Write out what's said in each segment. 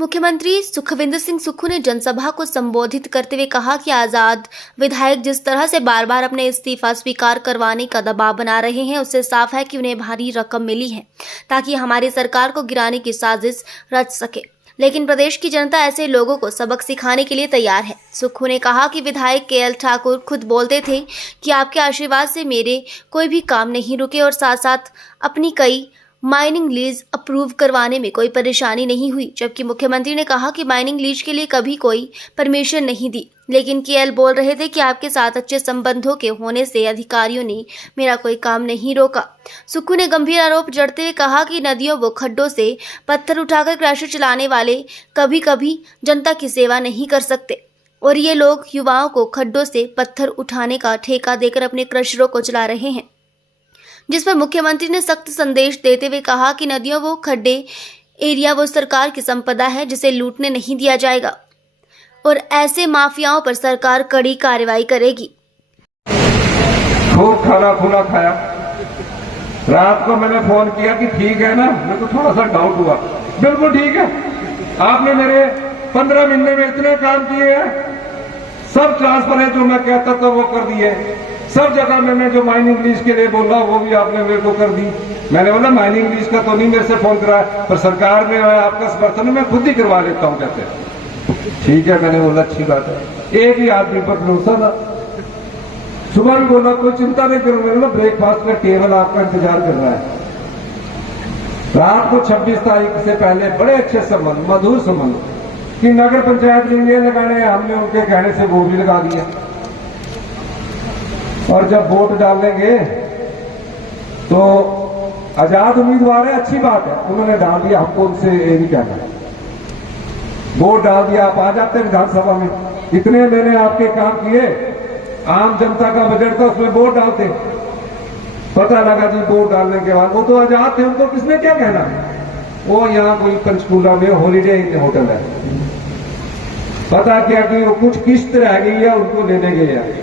मुख्यमंत्री सुखविंदर सिंह सुक्खू ने जनसभा को संबोधित करते हुए कहा कि आजाद विधायक जिस तरह से बार बार अपने इस्तीफा स्वीकार करवाने का दबाव बना रहे हैं, उससे साफ है कि उन्हें भारी रकम मिली है ताकि हमारी सरकार को गिराने की साजिश रच सके। लेकिन प्रदेश की जनता ऐसे लोगों को सबक सिखाने के लिए तैयार है। सुक्खू ने कहा कि विधायक के.एल. ठाकुर खुद बोलते थे कि आपके आशीर्वाद से मेरे कोई भी काम नहीं रुके और साथ साथ अपनी कई माइनिंग लीज अप्रूव करवाने में कोई परेशानी नहीं हुई। जबकि मुख्यमंत्री ने कहा कि माइनिंग लीज के लिए कभी कोई परमिशन नहीं दी, लेकिन के.एल. बोल रहे थे कि आपके साथ अच्छे संबंधों के होने से अधिकारियों ने मेरा कोई काम नहीं रोका। सुक्खू ने गंभीर आरोप जड़ते हुए कहा कि नदियों व खड्डों से पत्थर उठाकर क्रशर चलाने वाले कभी कभी जनता की सेवा नहीं कर सकते और ये लोग युवाओं को खड्डों से पत्थर उठाने का ठेका देकर अपने क्रशरों को चला रहे हैं, जिस पर मुख्यमंत्री ने सख्त संदेश देते हुए कहा कि नदियों वो खड्डे एरिया वो सरकार की संपदा है जिसे लूटने नहीं दिया जाएगा और ऐसे माफियाओं पर सरकार कड़ी कार्रवाई करेगी। खूब खाना खुला खाया। रात को मैंने फोन किया कि ठीक है ना, मेरे को थोड़ा सा डाउट हुआ। बिल्कुल ठीक है, आपने मेरे 15 महीने में इतने काम किए हैं, सब ट्रांसफर है जो मैं कहता था वो कर दिए, सब जगह मैंने जो माइनिंग लीज के लिए बोला वो भी आपने मेरे को कर दी। मैंने बोला माइनिंग लीज का तो नहीं मेरे से फोन करा, पर सरकार में आपका समर्थन मैं खुद ही करवा लेता हूँ। कहते ठीक है, मैंने बोला अच्छी बात है। एक ही आदमी पर भरोसा था। सुबह भी बोला कोई चिंता नहीं करो, मैंने बोला ब्रेकफास्ट का टेबल आपका इंतजार कर रहा है। रात को 26 तारीख से पहले बड़े अच्छे संबंध, मधुर संबंध कि नगर पंचायत ने ये लगाने, हमने उनके कहने से वो भी लगा दिया। और जब वोट डालेंगे तो आजाद उम्मीदवार है, अच्छी बात है, उन्होंने डाल दिया, हमको उनसे ये नहीं कहना है। वोट डाल दिया, आप आ जाते हैं विधानसभा में। इतने मैंने आपके काम किए, आम जनता का बजट था उसमें वोट डालते। पता लगा जी वोट डालने के बाद वो तो आजाद थे, उनको किसने क्या कहना है। वो यहाँ कोई पंचकूला में हॉलीडे इन होटल है, पता क्या कि वो कुछ किस्त रह गई है, उनको लेने गए हैं।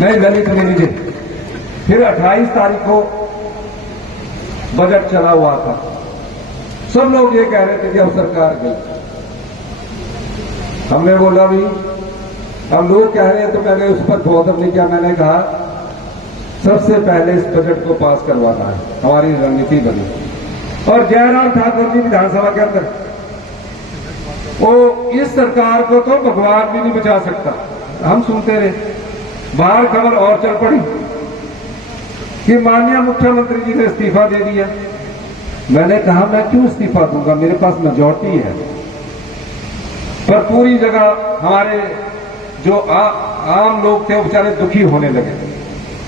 नहीं ललित नहीं लीजिए। फिर 28 तारीख को बजट चला हुआ था, सब लोग ये कह रहे थे कि अब सरकार गई। हमने बोला भी अब लोग कह रहे हैं तो मैंने उस पर बहुत नहीं किया। मैंने कहा सबसे पहले इस बजट को पास करवाना है, हमारी रणनीति बनी। और जयराम ठाकुर जी विधानसभा के अंदर, वो इस सरकार को तो भगवान भी नहीं बचा सकता। हम सुनते रहे, बाहर खबर और चल पड़ी कि माननीय मुख्यमंत्री जी ने इस्तीफा दे दिया। मैंने कहा मैं क्यों इस्तीफा दूंगा, मेरे पास मेजॉरिटी है। पर पूरी जगह हमारे जो आम लोग थे वो बेचारे दुखी होने लगे।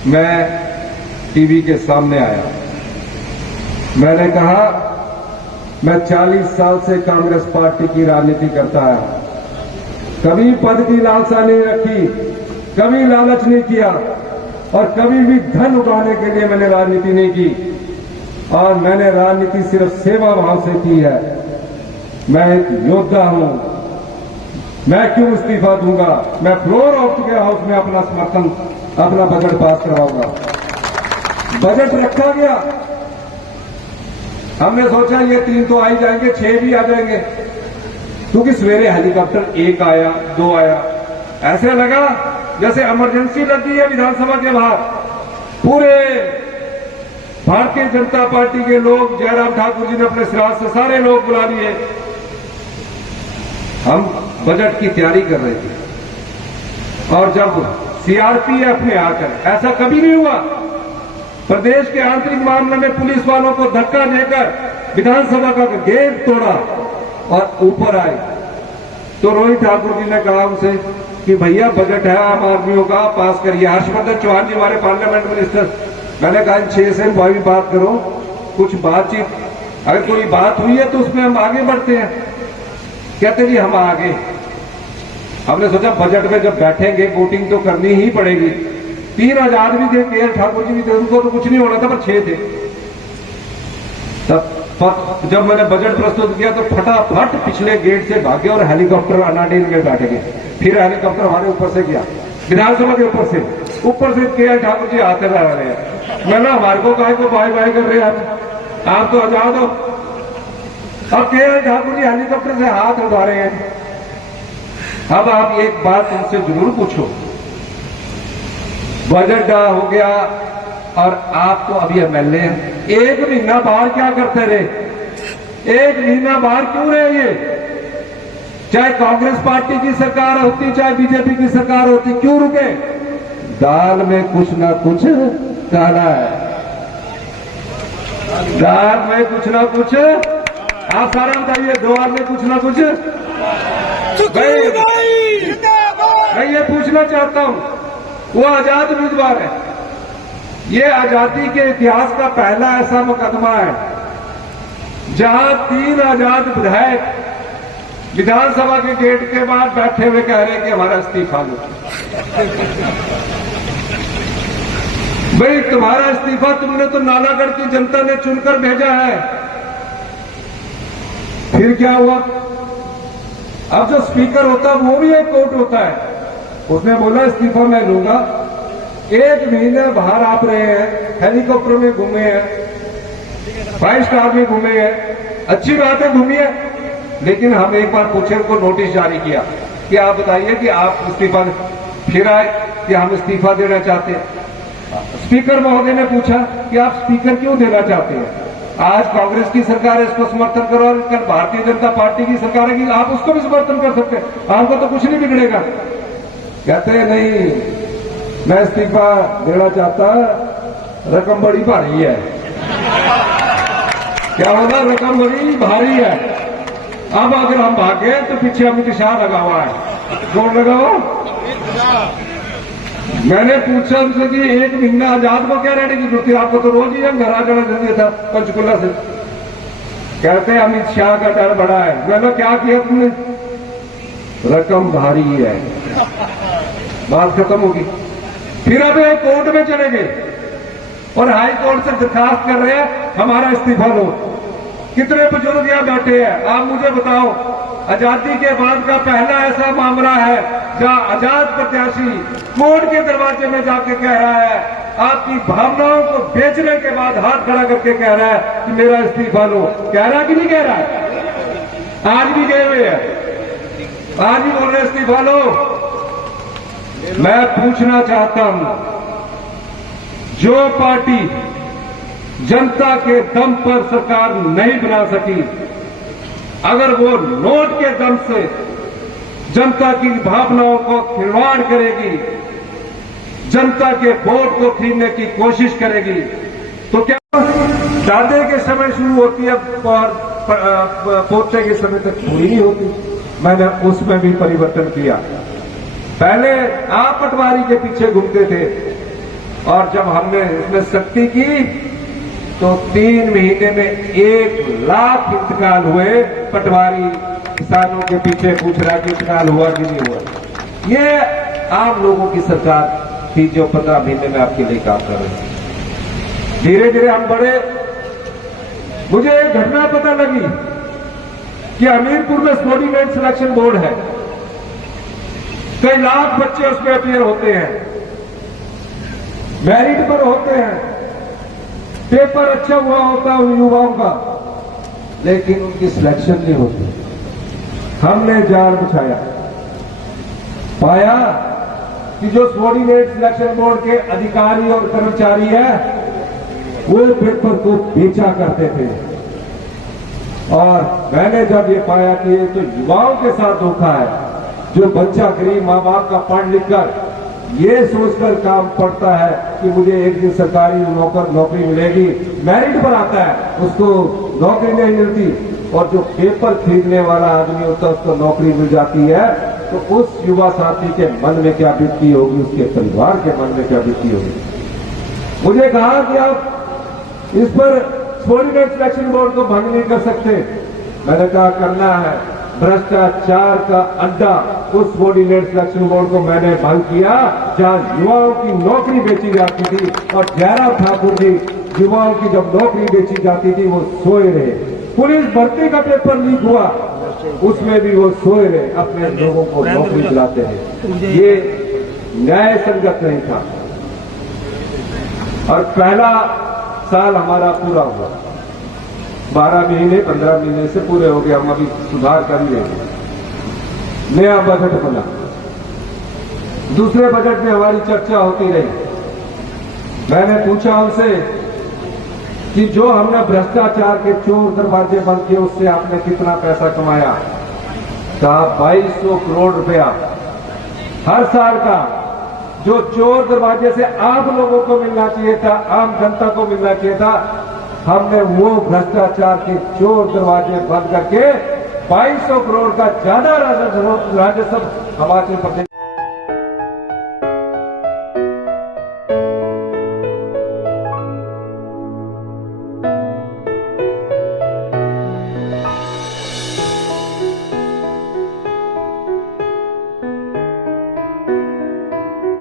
मैं टीवी के सामने आया, मैंने कहा मैं 40 साल से कांग्रेस पार्टी की राजनीति करता आया, कभी पद की लालसा नहीं रखी, कभी लालच नहीं किया और कभी भी धन उठाने के लिए मैंने राजनीति नहीं की। और मैंने राजनीति सिर्फ सेवा भाव से की है। मैं एक योद्धा हूं, मैं क्यों इस्तीफा दूंगा। मैं फ्लोर ऑफ के हाउस में अपना समर्थन, अपना बजट पास करवाऊंगा। बजट रखा गया, हमने सोचा ये 3 तो आ ही जाएंगे, 6 भी आ जाएंगे, क्योंकि सवेरे हेलीकॉप्टर 1 आया, 2 आया, ऐसे लगा जैसे इमरजेंसी लगी है विधानसभा के बाहर। पूरे भारतीय जनता पार्टी के लोग, जयराम ठाकुर जी ने अपने सिराज से सारे लोग बुला लिए। हम बजट की तैयारी कर रहे थे और जब सीआरपीएफ ने आकर, ऐसा कभी नहीं हुआ, प्रदेश के आंतरिक मामले में पुलिस वालों को धक्का देकर विधानसभा का गेट तोड़ा और ऊपर आए, तो रोहित ठाकुर जी ने कहा उनसे कि भैया बजट है आम आदमियों का, पास करिए। हर्षवर्धन चौहान जी हमारे पार्लियामेंट मिनिस्टर, मैंने कहा 6 से भाई बात करो, कुछ बातचीत, अगर कोई बात हुई है तो उसमें हम आगे बढ़ते हैं। कहते जी हम आगे। हमने सोचा बजट में जब बैठेंगे वोटिंग तो करनी ही पड़ेगी। 3 आजाद भी थे, के.एल. ठाकुर जी भी थे, उनको तो कुछ नहीं होना था, पर 6 थे। तब जब मैंने बजट प्रस्तुत किया तो फटाफट पिछले गेट से भागे और हेलीकॉप्टर अनाडेल में बैठ गए। फिर हेलीकॉप्टर हमारे ऊपर से गया, विधानसभा के ऊपर से के.एल. ठाकुर जी आते रह रहे हैं। मैं ना हमारे को काहे को बाय बाय कर रहे हैं, आप तो आजाद हो, अब के ठाकुर जी हेलीकॉप्टर से हाथ उठा रहे हैं। अब आप एक बात उनसे जरूर पूछो, बजट हो गया और आप तो अभी एमएलए हैं, 1 महीना बाहर क्या करते रहे? 1 महीना बाहर क्यों रहे? ये चाहे कांग्रेस पार्टी की सरकार होती, चाहे बीजेपी की सरकार होती, क्यों रुके? दाल में कुछ ना कुछ काला है, दाल में कुछ ना कुछ। आप सारा बताइए, दाल में कुछ ना कुछ। मैं ये पूछना चाहता हूं, वो आजाद उम्मीदवार है, ये आजादी के इतिहास का पहला ऐसा मुकदमा है जहां 3 आजाद विधायक विधानसभा के गेट के बाहर बैठे हुए कह रहे हैं कि हमारा इस्तीफा लो। भाई तुम्हारा इस्तीफा तुमने तो नालागढ़ की जनता ने चुनकर भेजा है, फिर क्या हुआ? अब जो स्पीकर होता है वो भी एक कोर्ट होता है, उसने बोला इस्तीफा मैं लूंगा। 1 महीने बाहर आप रहे हैं, हेलीकॉप्टर में घूमे हैं, 5 स्टार में घूमे हैं, अच्छी बात है घूमिए, लेकिन हम एक बार पूछे, उनको नोटिस जारी किया कि आप बताइए कि आप इस्तीफा, फिर आए कि हम इस्तीफा देना चाहते हैं। स्पीकर महोदय ने पूछा कि आप स्पीकर क्यों देना चाहते हैं? आज कांग्रेस की सरकार है, इसको समर्थन करो, और कल भारतीय जनता पार्टी की सरकार है कि आप उसको भी समर्थन कर सकते हैं, आपको तो कुछ नहीं बिगड़ेगा। कहते हैं नहीं, मैं इस्तीफा देना चाहता, रकम बड़ी भारी है। क्या होगा? रकम बड़ी भारी है। अब अगर हम भागे तो पीछे अमित शाह लगा हुआ है। कौन लगा हुआ? मैंने पूछा उनसे कि 1 महीना आजाद को क्या रहने की जरूरत है, आपको तो रोज ही हम घर आ जाना चाहिए था पंचकुला से। कहते हैं अमित शाह का डर बड़ा है। मैंने क्या किया तुमने? रकम भारी है, बात खत्म होगी। फिर अब एक कोर्ट में चले गए और हाई कोर्ट से दरखास्त कर रहे हैं हमारा इस्तीफा लो। कितने बुजुर्ग यहाँ बैठे हैं, आप मुझे बताओ, आजादी के बाद का पहला ऐसा मामला है जहां आजाद प्रत्याशी कोर्ट के दरवाजे में जाके कह रहा है, आपकी भावनाओं को बेचने के बाद हाथ खड़ा करके कह रहा है कि मेरा इस्तीफा लो। कह रहा कि नहीं कह रहा? आज भी गए हुए हैं, आज भी बोल रहे इस्तीफा लो। मैं पूछना चाहता हूं, जो पार्टी जनता के दम पर सरकार नहीं बना सकी, अगर वो नोट के दम से जनता की भावनाओं को खिलवाड़ करेगी, जनता के वोट को खरीदने की कोशिश करेगी, तो क्या दादे के समय शुरू होती है और पोते के समय तक पूरी नहीं होती? मैंने उसमें भी परिवर्तन किया। पहले आप पटवारी के पीछे घूमते थे, और जब हमने इसमें सख्ती की तो 3 महीने में 1 लाख इंतकाल हुए। पटवारी किसानों के पीछे पूछ रहा कि इंतकाल हुआ कि नहीं हुआ। ये आम लोगों की सरकार थी जो 15 महीने में आपके लिए काम कर रही थी। धीरे धीरे हम बढ़े। मुझे एक घटना पता लगी कि हमीरपुर में सबॉर्डिनेट सिलेक्शन बोर्ड है, कई लाख बच्चे उसमें अपीयर होते हैं, मेरिट पर होते हैं, पेपर अच्छा हुआ होता है उन युवाओं का, लेकिन उनकी सिलेक्शन नहीं होती। हमने जाल बिछाया, पाया कि जो सबॉर्डिनेट सिलेक्शन बोर्ड के अधिकारी और कर्मचारी है वो पेपर को बेचा करते थे। और मैंने जब ये पाया कि ये तो युवाओं के साथ धोखा है, जो बच्चा गरीब माँ बाप का पढ़ लिख कर ये सोचकर काम पड़ता है कि मुझे एक दिन सरकारी नौकरी मिलेगी, मेरिट पर आता है, उसको नौकरी नहीं मिलती, और जो पेपर खरीदने वाला आदमी होता है उसको नौकरी मिल जाती है, तो उस युवा साथी के मन में क्या बीतती होगी, उसके परिवार के मन में क्या बीतती होगी। मुझे कहा कि आप इस पर सबॉर्डिनेट सिलेक्शन बोर्ड को भंग नहीं कर सकते। मैंने कहा करना है। भ्रष्टाचार का अड्डा उस सबॉर्डिनेट सिलेक्शन बोर्ड को मैंने भंग किया जहां युवाओं की नौकरी बेची जाती थी, और जयराम ठाकुर जी युवाओं की जब नौकरी बेची जाती थी वो सोए रहे। पुलिस भर्ती का पेपर लीक हुआ, उसमें भी वो सोए रहे, अपने लोगों को नौकरी दिलाते हैं। ये न्याय संगत नहीं था। और पहला साल हमारा पूरा हुआ, 12 महीने 15 महीने से पूरे हो गए, हम अभी सुधार कर ही लेंगे। नया बजट बना, दूसरे बजट में हमारी चर्चा होती रही। मैंने पूछा उनसे कि जो हमने भ्रष्टाचार के चोर दरवाजे बंद किए उससे आपने कितना पैसा कमाया? कहा 2200 करोड़ रुपया हर साल का, जो चोर दरवाजे से आप लोगों को मिलना चाहिए था, आम जनता को मिलना चाहिए था, हमने वो भ्रष्टाचार के चोर दरवाजे बंद करके 2200 करोड़ का ज्यादा राजस्व हिमाचल प्रदेश